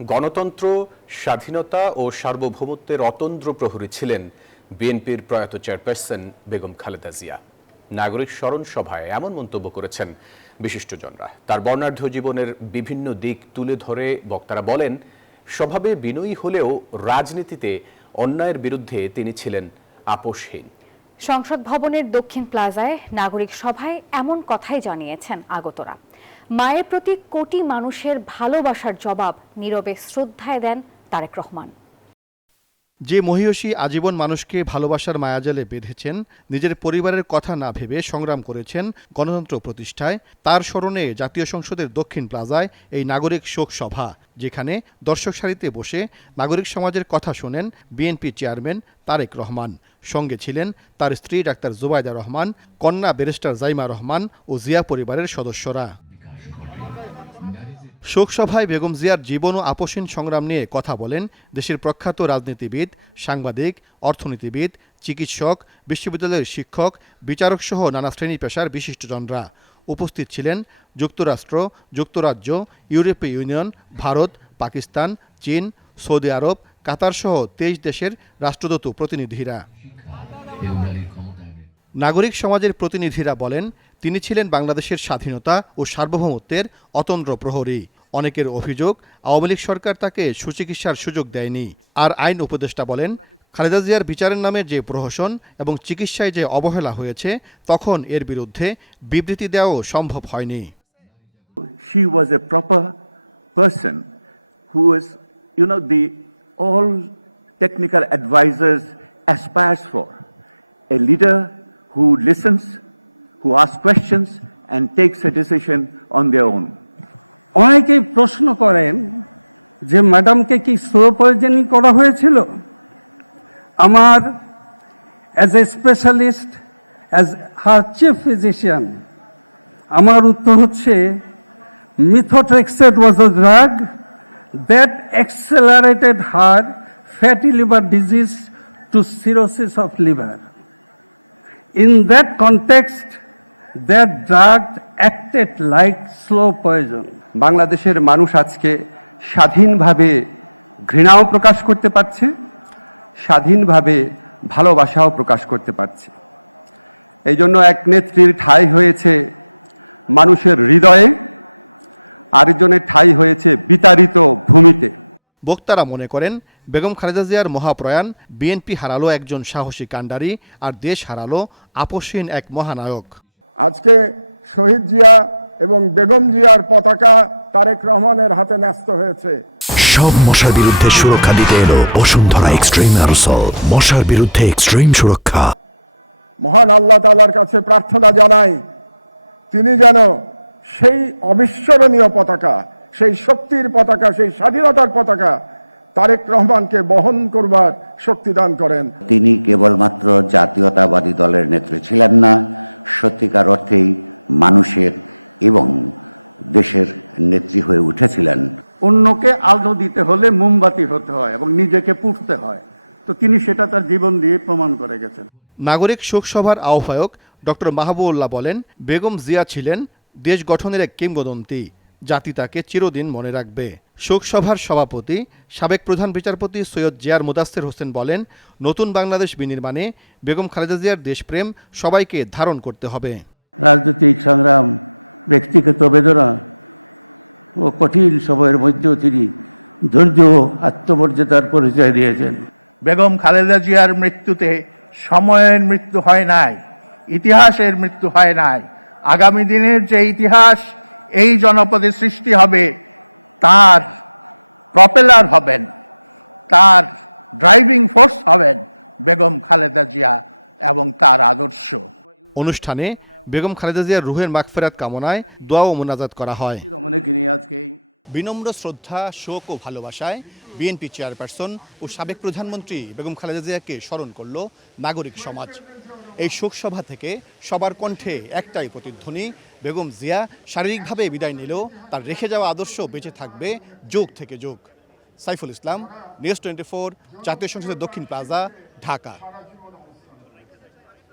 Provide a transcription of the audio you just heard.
গণতন্ত্র, স্বাধীনতা ও সার্বভৌমত্বের অতন্দ্র প্রহরী ছিলেন বিএনপির প্রয়াত চেয়ারপারসন বেগম খালেদা জিয়া। নাগরিক স্মরণ সভায় এমন মন্তব্য করেছেন বিশিষ্টজনরা। তার বর্ণাঢ্য জীবনের বিভিন্ন দিক তুলে ধরে বক্তারা বলেন, স্বভাবে বিনয়ী হলেও রাজনীতিতে অন্যায়ের বিরুদ্ধে তিনি ছিলেন আপোষহীন। সংসদ ভবনের দক্ষিণ প্লাজায় নাগরিক সভায় এমন কথাই জানিয়েছেন আগতরা। মায়ের প্রতি কোটি মানুষের ভালোবাসার জবাব নীরবে শ্রদ্ধায় দেন তারেক রহমান। যে মহিয়সী আজীবন মানুষকে ভালোবাসার মায়াজালে বেঁধেছেন, নিজের পরিবারের কথা না ভেবে সংগ্রাম করেছেন গণতন্ত্র প্রতিষ্ঠায়, তার স্মরণে জাতীয় সংসদের দক্ষিণ প্লাজায় এই নাগরিক শোক সভা, যেখানে দর্শক সারিতে বসে নাগরিক সমাজের কথা শোনেন বিএনপি চেয়ারম্যান তারেক রহমান। সঙ্গে ছিলেন তার স্ত্রী ডাক্তার জুবাইদা রহমান, কন্যা ব্যারিস্টার জাইমা রহমান ও জিয়া পরিবারের সদস্যরা। শোকসভায় বেগম জিয়ার জীবন ও আপোষহীন সংগ্রাম নিয়ে কথা বলেন দেশের প্রখ্যাত রাজনীতিবিদ, সাংবাদিক, অর্থনীতিবিদ, চিকিৎসক, বিশ্ববিদ্যালয়ের শিক্ষক, বিচারক সহ নানা শ্রেণী পেশার বিশিষ্টজনরা। উপস্থিত ছিলেন যুক্তরাষ্ট্র, যুক্তরাজ্য, ইউরোপীয় ইউনিয়ন, ভারত, পাকিস্তান, চীন, সৌদি আরব, কাতার সহ 23 দেশের রাষ্ট্রদূত প্রতিনিধিরা। নাগরিক সমাজের প্রতিনিধিরা বলেন, তিনি ছিলেন বাংলাদেশের স্বাধীনতা ও সার্বভৌমত্বের অতন্দ্র প্রহরী। অনেকের অভিযোগ, আওয়ামী লীগ সরকার তাকে সুচিকিৎসার সুযোগ দেয়নি। আর আইন উপদেষ্টা বলেন, খালেদা জিয়ার বিচারের নামে যে প্রহসন এবং চিকিৎসায় যে অবহেলা হয়েছে, তখন এর বিরুদ্ধে বিবৃতি দেওয়াও সম্ভব হয়নি। She was a proper person who was, the all technical advisors aspires for. A leader who listens, who asks questions and takes a decision on their own. অনেকেই প্রশ্ন করেন যে ম্যাডামকে কি স্লো পয়জনিং করা হয়েছিল। আমার as a specialist, as her chief physician, আমার উত্তর হচ্ছে methotrexate was a drug that accelerated her fatty liver disease to cirrhosis of liver. In that context, that drug acted like slow poison. বাংলাদেশের মানুষ আজকে স্বাধীনভাবে ঘৃণাও প্রকাশ করতে পারছে, স্বাধীনভাবে ভালোবাসাও প্রকাশ করতে পারছে। এই জন্য এক নেত্রীর ঠাঁই হয়েছে মানুষের হৃদয়ে, আরেকজনের ঠাঁই হয়েছে বিতাড়িত ভূমিতে। বক্তারা মনে করেন, বেগম খালেদা জিয়ার মহাপ্রয়াণ বিএনপি হারালো একজন সাহসী কাণ্ডারি, আর দেশ হারালো আপোষহীন এক মহানায়ক। আজকে শহীদ জিয়া এবং বেগম জিয়ার পতাকা তারেক রহমানের হাতে ন্যস্ত হয়েছে। সব মশার বিরুদ্ধে সুরক্ষা দিতে এলো বসুন্ধরা এক্সট্রিম অ্যারোসল, মশার বিরুদ্ধে এক্সট্রিম সুরক্ষা। মহান আল্লাহ তাআলার কাছে প্রার্থনা জানাই, তিনি যেন সেই অবিস্মরণীয় পতাকা, সেই শক্তির পতাকা, সেই স্বাধীনতার পতাকা তারেক রহমানকে বহন করবার শক্তি দান করেন। তিনি কেবলমাত্র জাতীয়তাবাদী দলের নেত্রী ছিলেন না, সত্যিকার অর্থেই মানুষের এবং দেশের নেত্রী হয়ে উঠেছিলেন। অন্যকে আলো দিতে হলে মোমবাতি হতে হয় এবং নিজেকে পুড়তে হয়, তো তিনি সেটা তার জীবন দিয়ে প্রমাণ করে গেছেন। নাগরিক শোকসভার আহ্বায়ক ডক্টর মাহবুবুল্লাহ বলেন, বেগম জিয়া ছিলেন দেশ গঠনের এক কিংবদন্তি, জাতি তাকে চিরদিন মনে রাখবে। শোকসভার সভাপতি সাবেক প্রধান বিচারপতি সৈয়দ জিয়ার মুদাস্সির হোসেন বলেন, নতুন বাংলাদেশ বিনির্মাণে বেগম খালেদা জিয়ার দেশপ্রেম সবাইকে ধারণ করতে হবে। রাজনৈতিক সংগ্রাম, ব্যক্তিগত বেদনা ও কঠিন সময়ের মধ্যেও তিনি ধৈর্য ও আত্মমর্যাদার পরিচয় দিয়েছেন। বেগম খালেদা জিয়ার মৃত্যুতে সময়ের মৃত্যু হয় নাই, ইতিহাসের মৃত্যু হয় নাই। আগামী দিনের যে ইতিহাস এই জনপদে সৃষ্টি হবে, তার প্রপেলার হবেন, তার ড্রাইভিং ফোর্স হবেন বেগম খালেদা জিয়া এবং তার আদর্শ। অনুষ্ঠানে বেগম খালেদা জিয়ার রুহের মাগফিরাত কামনায় দোয়া ও মোনাজাত করা হয়। বিনম্র শ্রদ্ধা, শোক ও ভালোবাসায় বিএনপি চেয়ারপারসন ও সাবেক প্রধানমন্ত্রী বেগম খালেদা জিয়াকে স্মরণ করল নাগরিক সমাজ। এই শোকসভা থেকে সবার কণ্ঠে একটাই প্রতিধ্বনি, বেগম জিয়া শারীরিকভাবে বিদায় নিলেও তার রেখে যাওয়া আদর্শ বেঁচে থাকবে যুগ থেকে যুগ। সাইফুল ইসলাম, নিউজ 24, জাতীয় সংসদের দক্ষিণ প্লাজা, ঢাকা।